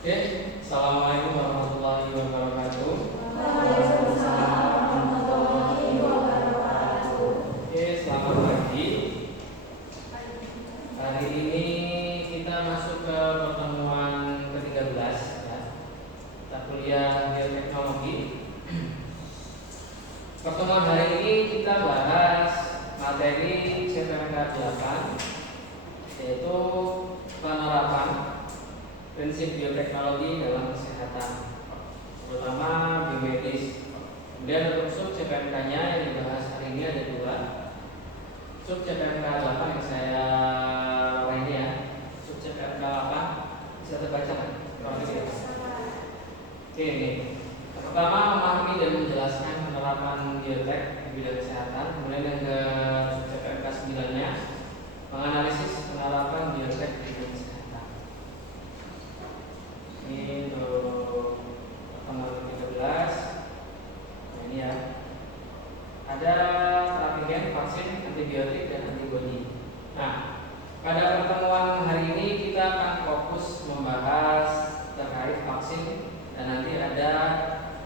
Oke, assalamualaikum warahmatullahi wabarakatuh. Waalaikumsalam warahmatullahi wabarakatuh. Oke, selamat pagi. Hari ini kita masuk ke pertemuan ke-13 ya. Kita kuliah bioteknologi. Pertemuan hari ini kita bahas materi CPNK 8, yaitu penerapan prinsip bioteknologi dalam kesehatan, terutama biomedis. Kemudian untuk sub CPNK-nya yang dibahas hari ini ada dua. Sub CPNK 8 yang saya ini ya. Sub CPNK 8 bisa terbaca kan? Oke, ini. Yang pertama, memahami dan menjelaskan penerapan biotek di bidang kesehatan. Kemudian yang ke sub CPNK 9-nya, menganalisis penerapan biotek di bidang kesehatan. Ini untuk pertemuan ke-13. Nah, ini ya. Ada antigen, vaksin, antibiotik, dan antibodi. Nah, pada pertemuan hari ini kita akan fokus membahas terkait vaksin, dan nanti ada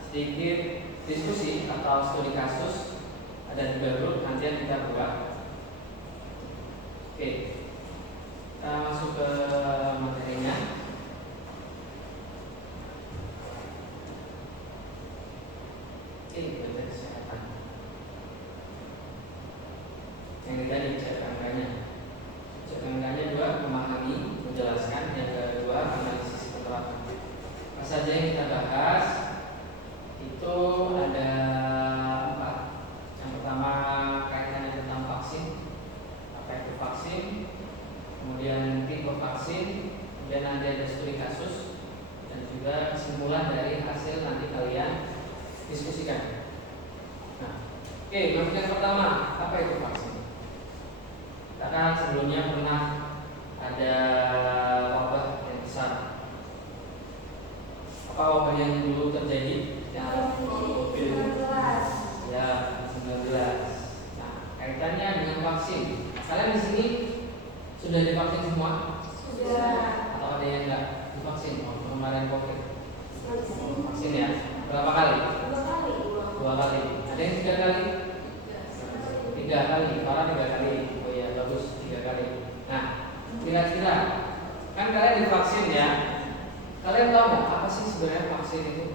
sedikit diskusi atau studi kasus. Ada 3 grup nanti yang kita buat. Oke, kita masuk ke materinya. Ini belajar kesehatan. Yang tadi cek angkanya. Cek angkanya 2, memahami, menjelaskan. Yang kedua, analisis penerapan. Apa saja yang kita bahas? Itu ada 4. Yang pertama kaitannya tentang vaksin, apa itu vaksin, kemudian tipe vaksin, kemudian nanti ada studi kasus, dan juga kesimpulan dari hasil nanti kalian diskusikan. Nah, oke, yang pertama, apa itu vaksin? Karena sebelumnya pernah ada wabah yang besar. Apa wabah yang dulu terjadi? Yang COVID-19. Ya, COVID-19. Nah, kaitannya dengan vaksin. Kalian di sini sudah divaksin semua? Sudah. Atau ada yang enggak divaksin? Kemarin COVID. Vaksin ya? Berapa kali? 2 kali. Ada yang 3 kali? 3 kali. Para 3 kali. Oh iya, bagus, 3 kali. Nah, kira-kira kan kalian divaksin ya. Kalian tahu nggak apa sih sebenarnya vaksin itu?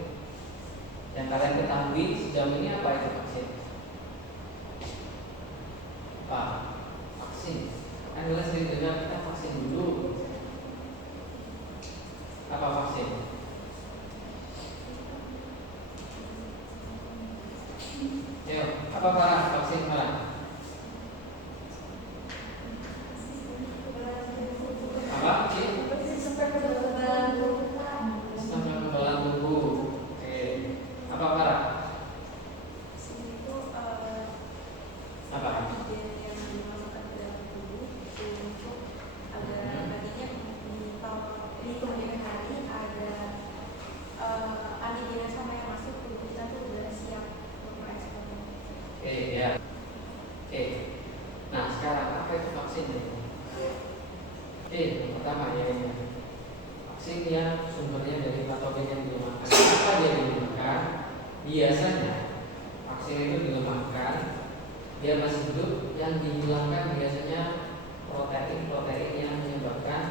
Yang kalian ketahui sejauh ini apa itu vaksin? Apa? Vaksin. Kan kalian sering dengar kita vaksin dulu. Apa vaksin? Ayo, apa Farah? Vaksin Farah? Apa? Sistem kekebalan tubuh. Oke. Apa Farah? Apa? Oke ya. Oke. Nah sekarang apa itu vaksin? Yang pertama ya ini. Vaksin yang sumbernya dari patogen yang dilemahkan. Apa dia dilemahkan? Biasanya vaksin itu dilemahkan dia masih hidup, yang dihilangkan biasanya protein yang menyebabkan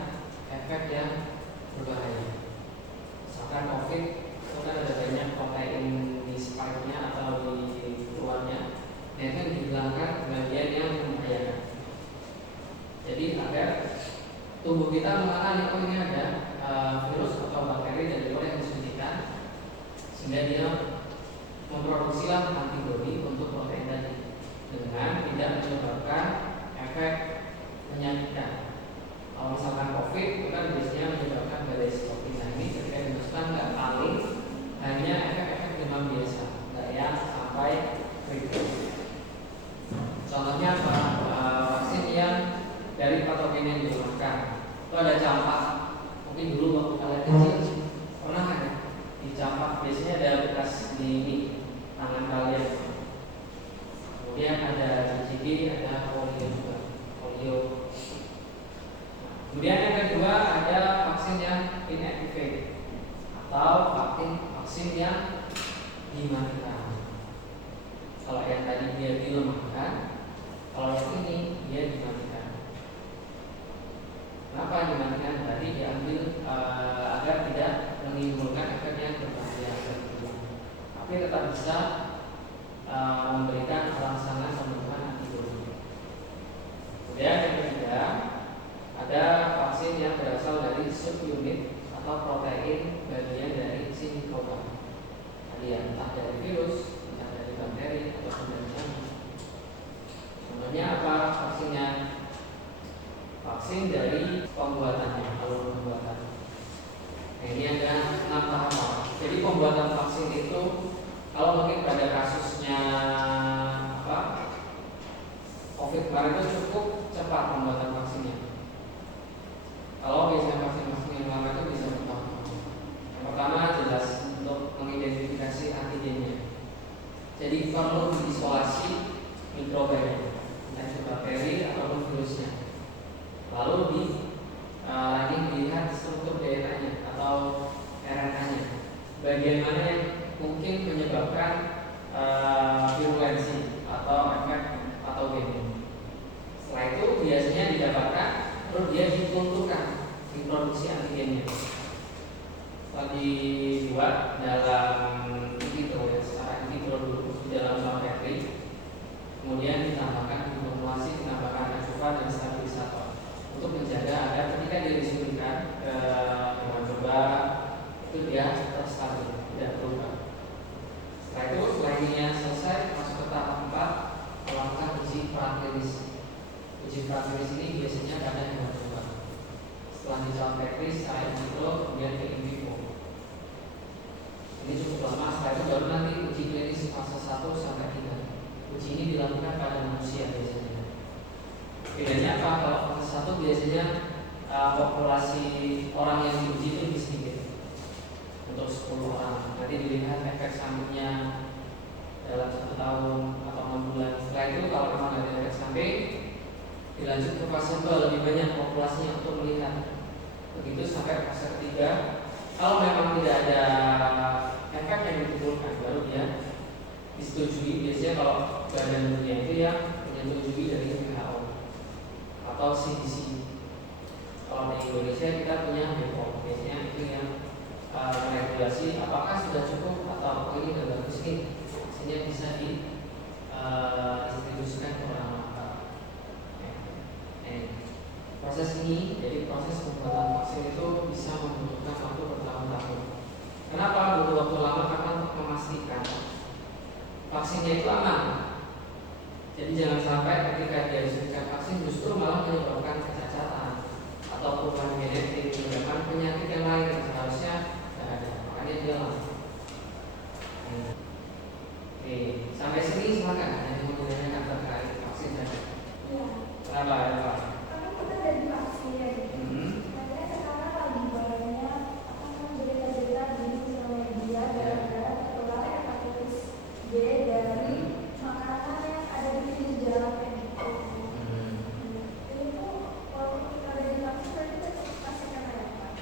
efek yang berbahaya. Misalkan COVID itu kan ada banyak protein di spike-nya atau di luarnya. Nah itu yang dihilangkan bagian yang membahayakan. Jadi agar tubuh kita mengenali oh ini ada virus atau bakteri dari luar yang disuntikan, sehingga dia memproduksilah antibodi untuk protein tadi dengan tidak menyebabkan efek menyakitkan. Kalau misalkan COVID itu kan biasanya menyebabkan badai sitokin. vaksin yang dimatikan. Kalau yang tadi dia dilemahkan, kalau yang ini dia dimatikan. Kenapa dimatikan? Berarti diambil agar tidak menimbulkan efek yang berbahaya, tapi tetap bisa memberikan rangsangan pembentukan antibodi. Kemudian yang ketiga, ada vaksin yang berasal dari subunit atau protein bagian dari si mikroba. Entah dari virus, entah dari bakteri, atau dari jamur. Contohnya apa vaksinnya? Vaksin dari pembuatannya, alur pembuatan. Nah, ini ada 6 tahapan. Jadi pembuatan vaksin itu, kalau mungkin pada kasusnya COVID kemarin itu cukup cepat pembuatan vaksinnya. Kalau biasanya vaksin-vaksin yang lama itu bisa bertahun-tahun. Yang pertama jelas untuk mengidentifikasi antigennya. Jadi perlu diisolasi mikrobanya, entah itu bakteri ataupun virusnya. Lalu dilihat struktur DNA-nya atau RNA-nya. Bagian mana yang mungkin menyebabkan virulensi atau efek patogen. Setelah itu biasanya didapatkan, terus dia dikulturkan, diproduksi antigennya. Setelah dibuat dalam in vitro, secara in vitro dulu di dalam bakteri, kemudian ditambahkan formulasi, ditambahkan adjuvan dan stabilisator untuk menjaga agar ketika didistribusikan ke hewan coba itu dia tetap stabil, tidak berubah. Setelah itu, setelah ininya selesai, masuk ke tahap 4, melakukan uji praklinis. Uji praklinis ini biasanya pada hewan coba. Setelah dicoba secara in vitro, kemudian ke in vivo. Ini cukup lama. Setelah itu baru nanti uji klinis fase 1 sampai 3. Uji ini dilakukan pada manusia biasanya. Bedanya apa? Kalau fase 1 biasanya populasi orang yang diuji itu lebih sedikit, untuk 10 orang. Nanti dilihat efek sampingnya dalam 1 tahun atau 6 bulan. Setelah itu kalau memang ada efek samping, dilanjut ke fase 2, lebih banyak populasinya untuk melihat. Begitu sampai fase 3. Kalau memang tidak ada efek yang ditimbulkan, baru dia disetujui. Biasanya kalau badan dunia itu yang menyetujui dari WHO atau CDC. Kalau di Indonesia kita punya BPOM, biasanya itu yang meregulasi apakah sudah cukup atau ini sudah bagus nih, sehingga bisa didistribusikan ke orang-orang. Proses ini, jadi proses pembuatan vaksin itu bisa membutuhkan waktu bertahun-tahun. Kenapa butuh waktu lama? Karena untuk memastikan vaksinnya itu aman. Jadi jangan sampai ketika dia disuntikan vaksin justru malah menyebabkan kecacatan atau perubahan genetik, menyebabkan penyakit yang lain yang seharusnya tidak ada. Makanya dia lama. Oke, sampai sini silakan. Yang mau ditanyakan terkait vaksin saja. Iya. Kenapa ya Pak? Karena kita udah divaksin ya. Makanya sekarang lagi banyak berita-berita di sosial media gara-gara tertular hepatitis B dari makanan yang ada di pinggir jalan kayak gitu. Ini tuh kalau kita udah divaksin berarti kita pasti kena ya Pak?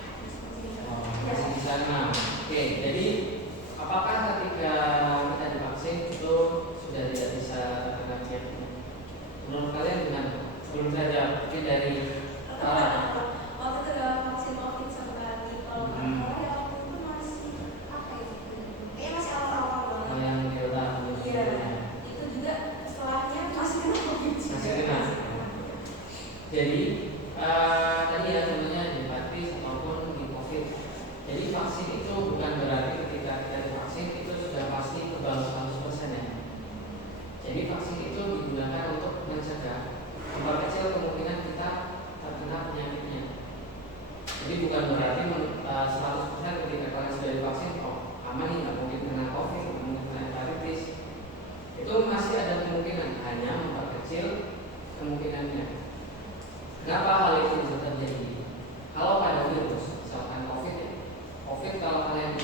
Masih di sana. Oke, jadi apakah ketika kita divaksin itu sudah tidak bisa terkena penyakit? Menurut kalian gimana? Belum saja, mungkin dari Waktu itu udah vaksin COVID satu kali. Kalau nggak ya waktu itu masih apa ya? Kayaknya masih awal-awal banget. yang Delta. Iya. Itu juga setelahnya masih kena COVID. Masih kena. Jadi tadi ya contohnya hepatitis ataupun di COVID. Jadi vaksin itu bukan berarti ketika kita divaksin itu sudah pasti kebal 100% ya. Jadi vaksin itu digunakan untuk mencegah, memperkecil kemungkinan kita terkena penyakitnya. Jadi bukan berarti 100% ketika kalian sudah divaksin, oh aman nih, nggak mungkin kena COVID, nggak mungkin kena hepatitis. Itu masih ada kemungkinan, hanya memperkecil kemungkinannya. Kenapa hal itu bisa terjadi? Kalau pada virus, misalkan COVID, kalau kalian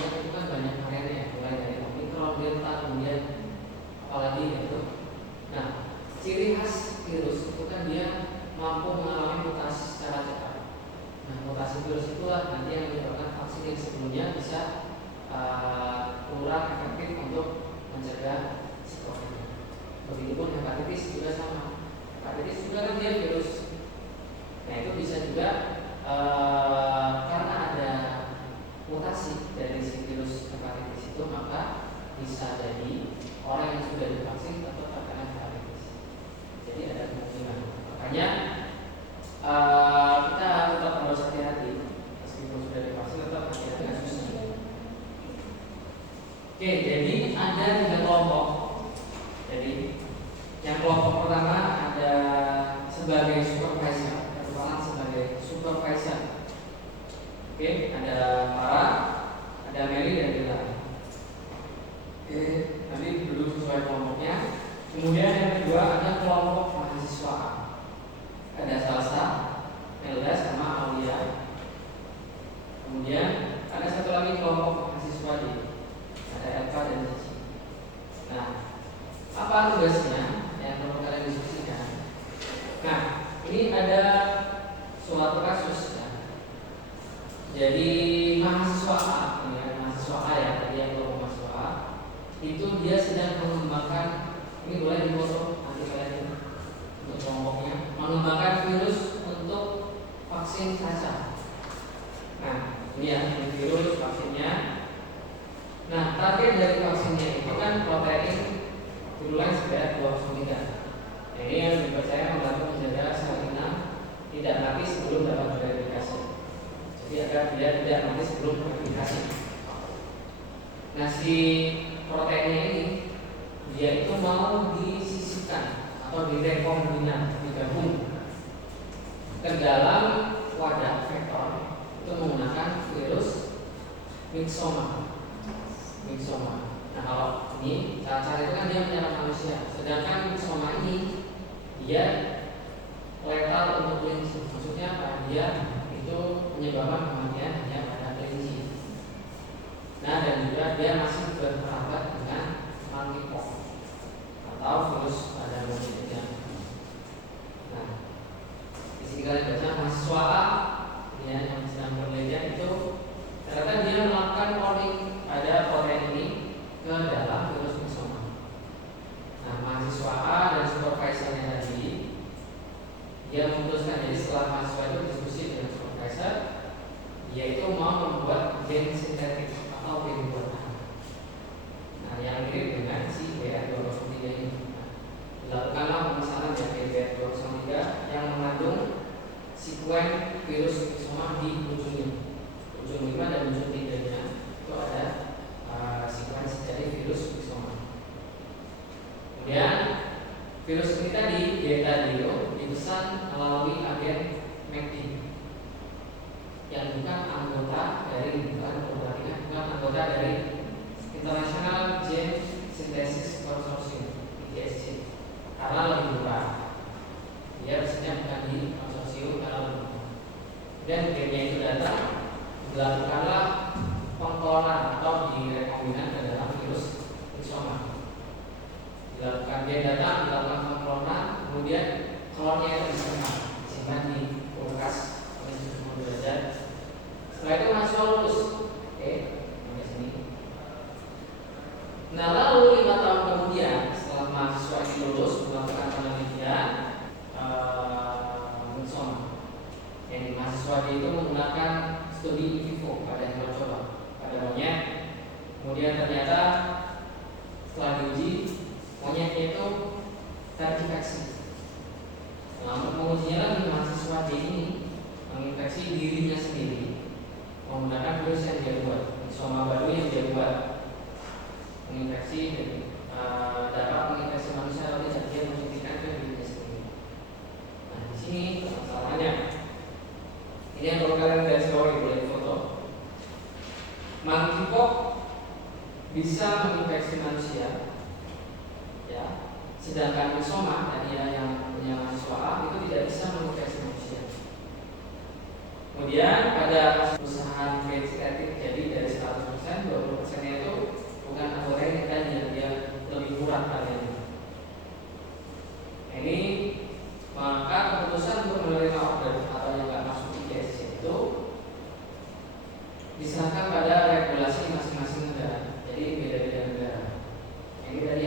ada si COVID. Begitupun hepatitis juga sama. Hepatitis juga kan dia virus. Nah itu bisa juga karena ada mutasi dari si virus hepatitis itu, maka bisa jadi orang yang sudah divaksin tetap terkena hepatitis. Jadi ada kemungkinan. Makanya kita tetap harus hati-hati meskipun sudah divaksin, tetap hati-hati kasusnya. Oke, jadi ada 3 kelompok. Jadi yang kelompok pertama ada sebagai supervisor, terutama sebagai supervisor. Oke, ada Farah, ada Meli dan Dila. Oke, nanti duduk sesuai kelompoknya. Kemudian yang kedua ada kelompok mahasiswa. Ada Salsa, Melda sama Aulia. Kemudian ada satu lagi kelompok mahasiswa di ada Eva dan Cici. Nah, apa tugasnya yang perlu kalian diskusikan? Nah, ini ada suatu kasus ya. Jadi mahasiswa A, ini ya, mahasiswa A ya, tadi yang kelompok mahasiswa A, itu dia sedang mengembangkan, ini boleh difoto nanti kalian untuk kelompoknya, mengembangkan virus untuk vaksin cacar. Nah, ini ya, ini virus vaksinnya. Nah, target dari vaksinnya itu kan protein turunan sebanyak 2,3. Nah, ini yang dipercaya membantu menjaga sel inang tidak mati sebelum dapat verifikasi. Jadi agar dia tidak mati sebelum verifikasi. Nah, si proteinnya ini dia itu mau disisipkan atau direkombinan, digabung ke dalam wadah vektor itu menggunakan virus myxoma. Nah, kalau ini cacar itu kan dia menyerang manusia, sedangkan myxoma ini dia letal untuk kelinci. Maksudnya apa? Dia itu menyebabkan kematian hanya pada kelinci. Nah, dan juga dia masih berperangkat dengan monkeypox atau virus pada manusia. Nah, di sini kalian baca mahasiswa A ya, yang sedang penelitian itu ternyata dia melakukan coding pada protein ini ke dalam virus myxoma. Nah, mahasiswa A dan supervisornya tadi dia memutuskan, jadi setelah mahasiswa itu diskusi dengan supervisor, dia itu mau membuat gen sintetik atau gen buatan. Nah, yang mirip dengan si BR203 ini. Nah, dilakukanlah pemisahan dari BR203 yang mengandung sekuen virus myxoma di ujung 5 dan ujung 3-nya itu ada sekuensi dari virus myxoma. Kemudian virus ini tadi beta-dio dipesan melalui agen MACD yang bukan anggota dari International Gene Synthesis Consortium (IGSC) karena lebih murah. Dia biasanya bukan di konsorsium karena lebih murah. Dan gennya itu datang, dilakukanlah pengklonan atau direkombinan ke dalam virus myxoma. Dilakukan gen datang, dilakukan pengklonan, kemudian klonnya itu disimpan di kulkas oleh suhu derajat. Setelah itu mahasiswa lulus. Oke, sampai sini. Nah, lalu 5 tahun kemudian setelah mahasiswa ini lulus melakukan penelitian myxoma. Yang mahasiswa itu menggunakan studi in vivo pada hewan coba, pada monyet. Kemudian ternyata setelah diuji monyetnya itu terinfeksi. Nah, mengujinya lagi mahasiswa ini menginfeksi dirinya sendiri menggunakan virus yang dia buat, myxoma baru yang dia buat, menginfeksi dapat menginfeksi manusia tapi tidak dia menyuntikkan ke dirinya sendiri. Nah, di sini masalahnya ini yang perlu kalian garis bawahi, boleh foto. Monkeypox bisa menginfeksi manusia, ya. Sedangkan myxoma tadi ya yang punya mahasiswa A itu tidak bisa menginfeksi manusia. Kemudian pada perusahaan gen sintetik, jadi dari 100%, 20%-nya itu bukan anggota yang tadi yang dia lebih murah harganya. Ini maka keputusan untuk menerima order atau yang nggak masuk IGSC itu diserahkan pada regulasi masing-masing negara. Jadi beda-beda negara. Ini tadi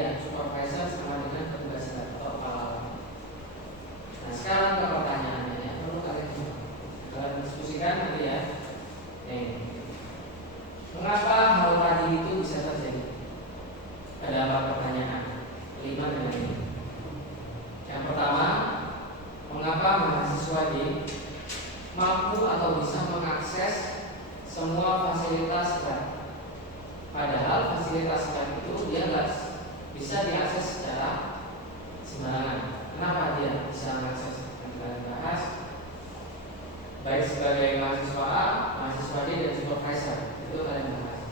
memfasilitasi. Padahal fasilitas itu dia nggak bisa diakses secara sembarangan. Kenapa dia bisa mengakses? Kita bahas baik sebagai mahasiswa A, mahasiswa D, dan supervisor. Itu kalian bahas.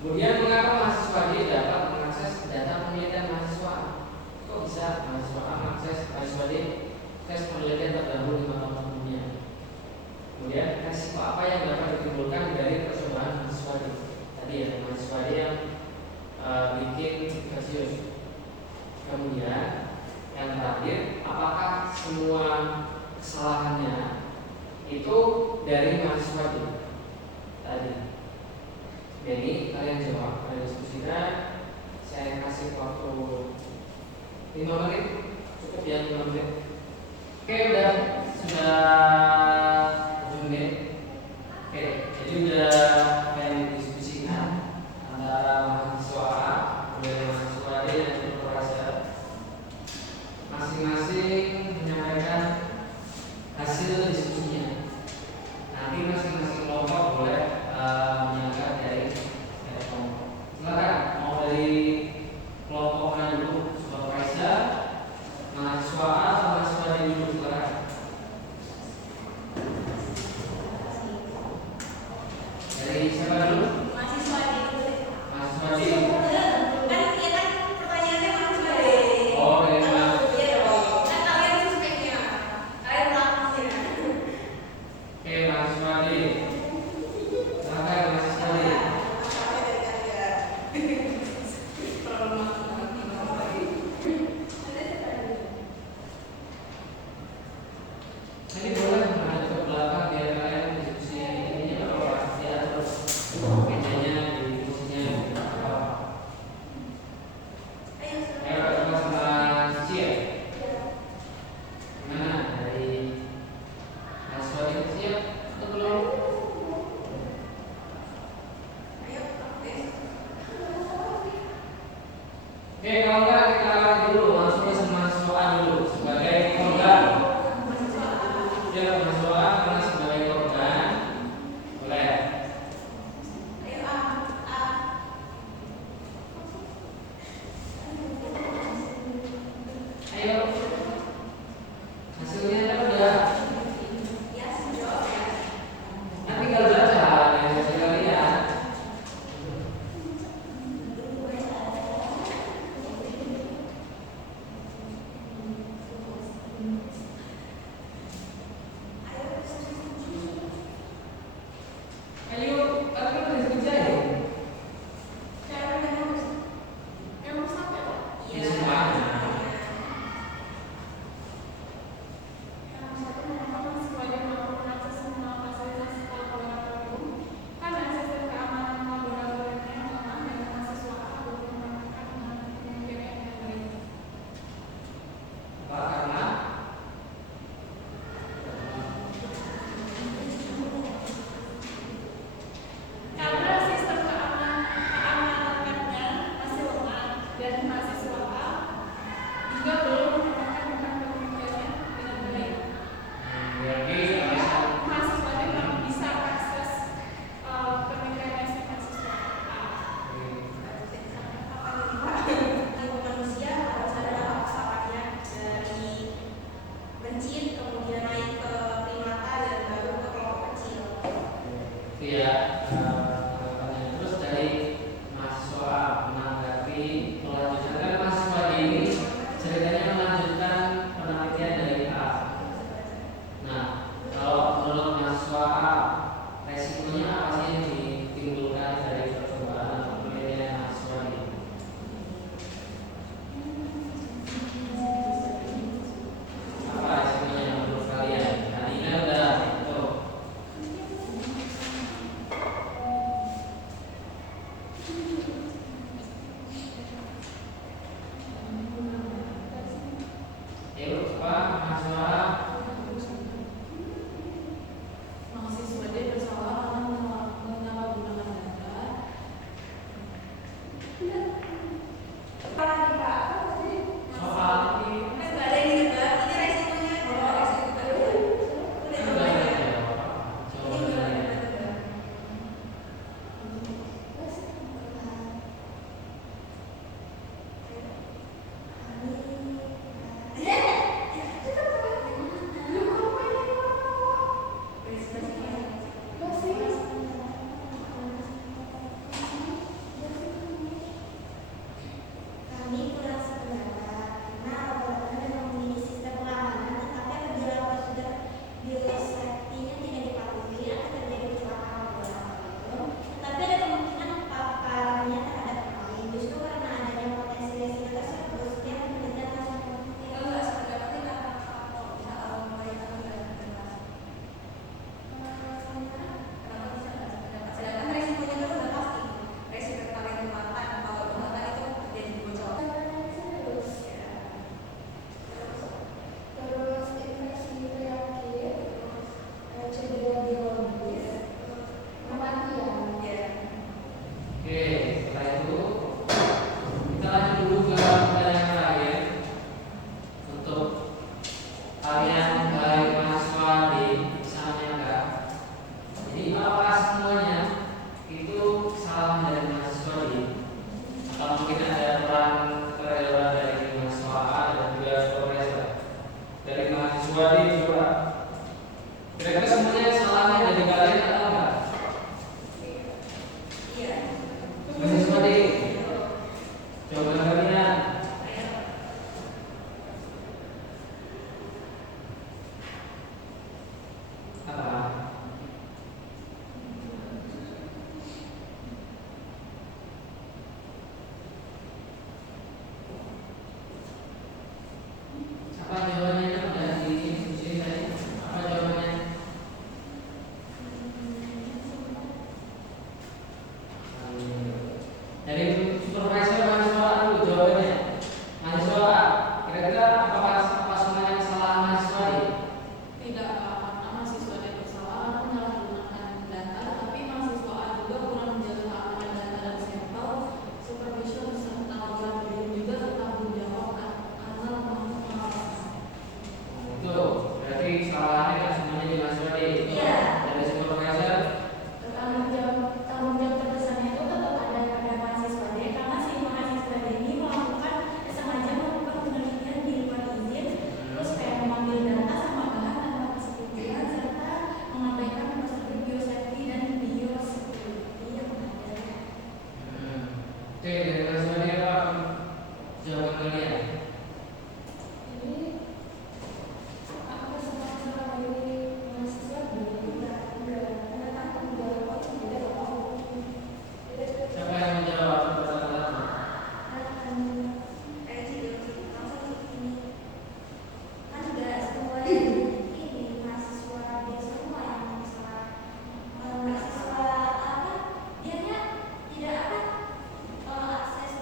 Kemudian mengapa mahasiswa D dapat mengakses data penelitian mahasiswa A? Kok bisa mahasiswa A mengakses mahasiswa D tes penelitian terdahulu 5 tahun sebelumnya? Kemudian resiko apa yang dapat ditimbulkan dari percobaan mahasiswa D? Tadi ya, mahasiswa D yang bikin kasus. Kemudian yang terakhir, apakah semua kesalahannya itu dari mahasiswa D tadi? Jadi kalian jawab, kalian diskusikan. Saya kasih waktu 5 menit, cukup ya 5 menit. Oke, sudah 7 menit. Oke, jadi udah kalian diskusikan antara mahasiswa A dan mahasiswa D dan supervisor. Masing-masing menyampaikan hasil diskusinya. Nanti masing-masing kelompok boleh menyangka dari kelompok. Silakan, mau dari kelompok mana dulu? Supervisor, mahasiswa A atau mahasiswa D dulu? Silakan. Dari siapa dulu? Mahasiswa D. Mahasiswa D. Kan iya kan pertanyaannya mahasiswa D. Oh, dari mana? Iya dong. Kan kalian suspeknya. Kalian pelakunya. Oke, mahasiswa D. Silakan mahasiswa D. Ini boleh menghadap ke belakang biar kalian diskusi ini apa ya, terus mejanya di kursinya apa. Ayo coba sama Cici ya. Gimana dari mahasiswa D siap atau belum? Oke, kalau enggak kita awali dulu langsung ke mahasiswa A dulu sebagai korban. Ya, mahasiswa A karena sebagai korban boleh. Ayo, hasilnya ada udah. Nanti tinggal baca yang saya lihat. kesalahan dari mahasiswa D, atau mungkin ada peran relevan dari mahasiswa A dan juga supervisor dari mahasiswa D juga. Kira-kira semuanya salahnya dari kalian atau enggak? Iya. Mahasiswa D, jawaban kalian apa? Apa jawabannya? Udah diskusi tadi. Apa jawabannya? Dari supervisor mahasiswa A dulu jawabannya. Mahasiswa A, kira-kira apa semuanya kesalahan mahasiswa D? Tidak, karena mahasiswa D bersalah menyalahgunakan data, tapi mahasiswa A juga kurang menjaga keamanan data dan sampel. Supervisor serta laboratorium juga bertanggung jawab karena mengawasi. Itu berarti kesalahannya kan semuanya di mahasiswa D. Iya. Dari supervisor Tanggung jawab terbesarnya itu tetap ada pada mahasiswa D, karena si mahasiswa D ini sengaja melakukan penelitian di luar izin, terus kayak mengambil data sama bahan tanpa persetujuan serta mengabaikan prosedur biosafety dan biosecurity yang ada. Oke, dari mahasiswa D apa jawaban kalian? Jadi apa selama ini mahasiswa D enggak ada tanggung jawab tidak mau. Siapa yang menjawab pertanyaan? Akses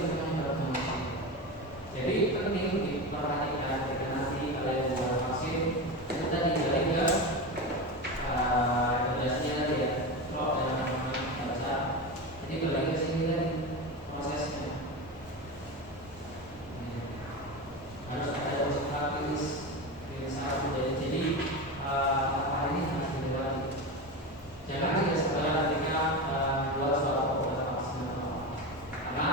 untuk mendapatkan vaksin. Jadi penting diperhatikan ketika nanti kalian membuat vaksin itu tadi balik ke rekomendasinya tadi ya. Kalau ada teman-teman baca, jadi balik ke sini tadi prosesnya. Harus ada usaha klinis aku jadi apa ini harus dilewati. Jangan tidak sekedar ketika buat suatu obat vaksin karena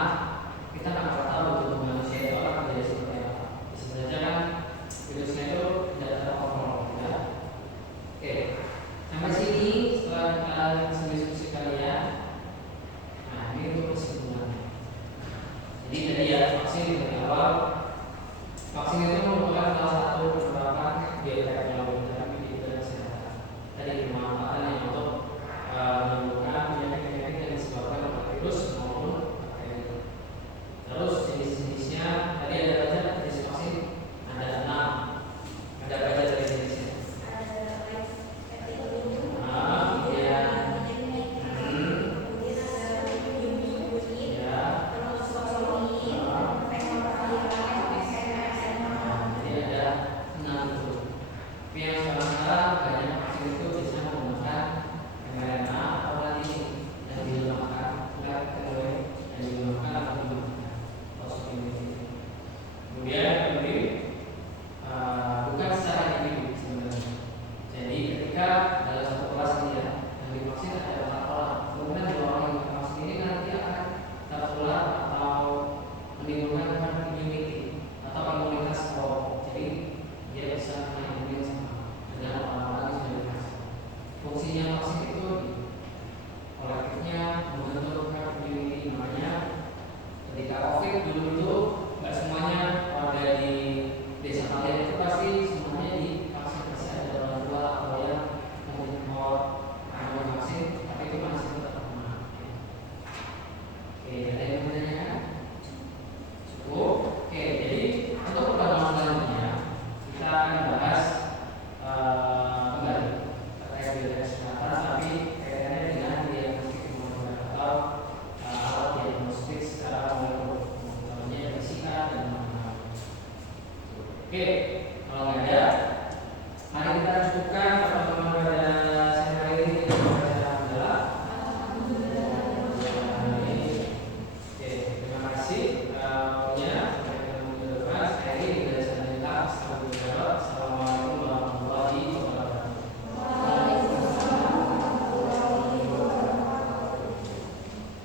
kita nggak pernah tahu tubuh manusia itu akan menjadi seperti apa. Bisa saja kan virusnya itu tidak terkontrol, ya. Oke, sampai sini setelah kita diskusi kalian, nah ini untuk kesimpulannya. Jadi tadi ya vaksin dari awal, vaksin itu merupakan salah satu penerapan bioteknologi terapi di bidang kesehatan. Tadi pemanfaatannya untuk menyembuhkan penyakit-penyakit yang disebabkan oleh virus maupun bakteri. Terus jenis-jenisnya tadi ada baca jenis vaksin ada 6. Ada baca dari jenisnya. Fungsinya vaksin itu kolektifnya membentuk herd immunity namanya. Ketika COVID dulu itu nggak semuanya warga di desa kalian itu pasti semuanya divaksinasi, ada orang tua atau yang mau vaksin, tapi itu masih tetap aman. Oke, ada yang menanyakan? Cukup. Oke, jadi untuk pertemuan selanjutnya kita akan bahas kembali terkait dengan kesehatan, tapi kaitannya dengan diagnostik molekuler atau alat diagnostik secara molekuler, contohnya PCR dan lain-lain. Oke.